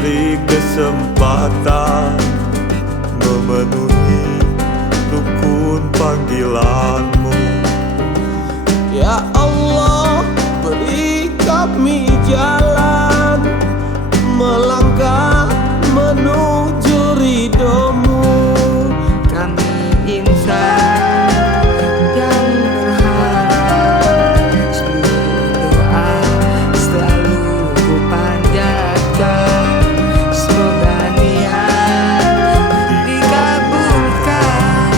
beri kesempatan memenuhi rukun panggilanmu. Ya Allah, beri kami jalan melangkah menuju ridho-Mu. Kami insan dan berharap, seluruh doa selalu ku panjatkan. Semoga niat dikabulkan.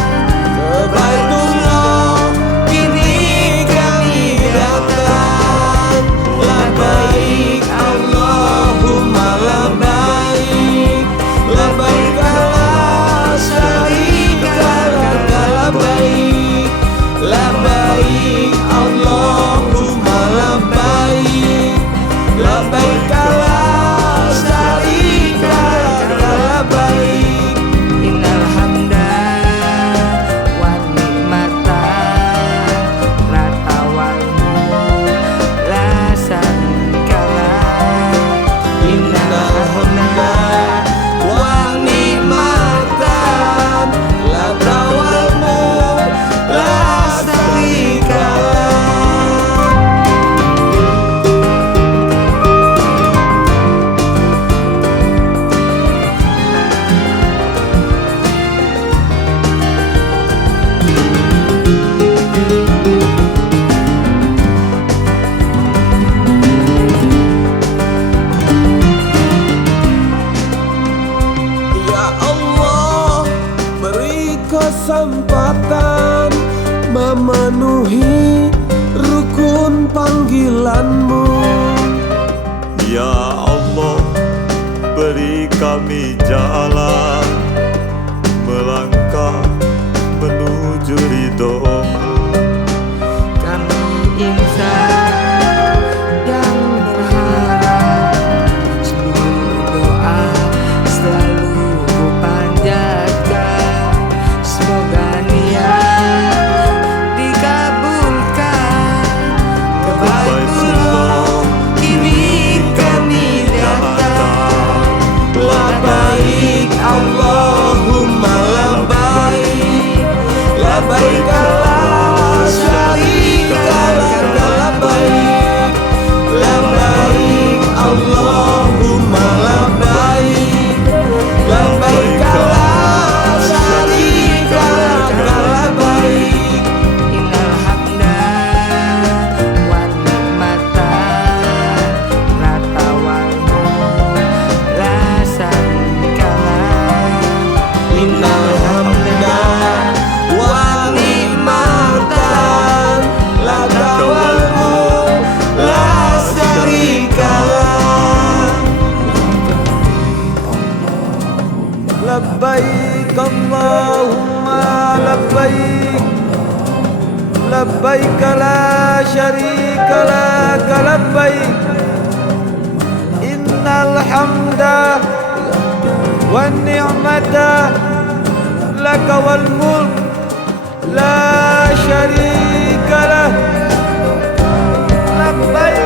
Ke Baitullah kini kami datang. Labbaik Allahumma labbaik, labbaik la syarika laka labbaik, labbaik Allahumma labbaik, labbaik la syarika laka labbaik. Innal hamda wan ni'mata rata wal mulk la syarikalah. Innal hamda wa ni'matan laka wal mulk la syarikalah. Ya Allah, beri kesempatan memenuhi rukun panggilan-Mu. Ya Allah, beri kami jalan melangkah menuju ridho-Mu. Kami insan yang berharap, seluruh doa selalu ku panjatkan. Semoga niat dikabulkan. Ke Baitullah kini kami datang. Labbaik Allahumma labbaik, labbaik la syarika laka labbaik, labbaik Allahumma labbaik, labbaik la syarika laka labbaik. Innal hamda wan ni'mata rata wal mulk la syarikalah. Innal hamda wa ni'matan laka wal mulk la syarikalah. Labbaik Allahumma labbaik, labbaik la syarika laka labbaik. Innal hamda wan ni'mata laka wal mulk la syarika lah. Labbaik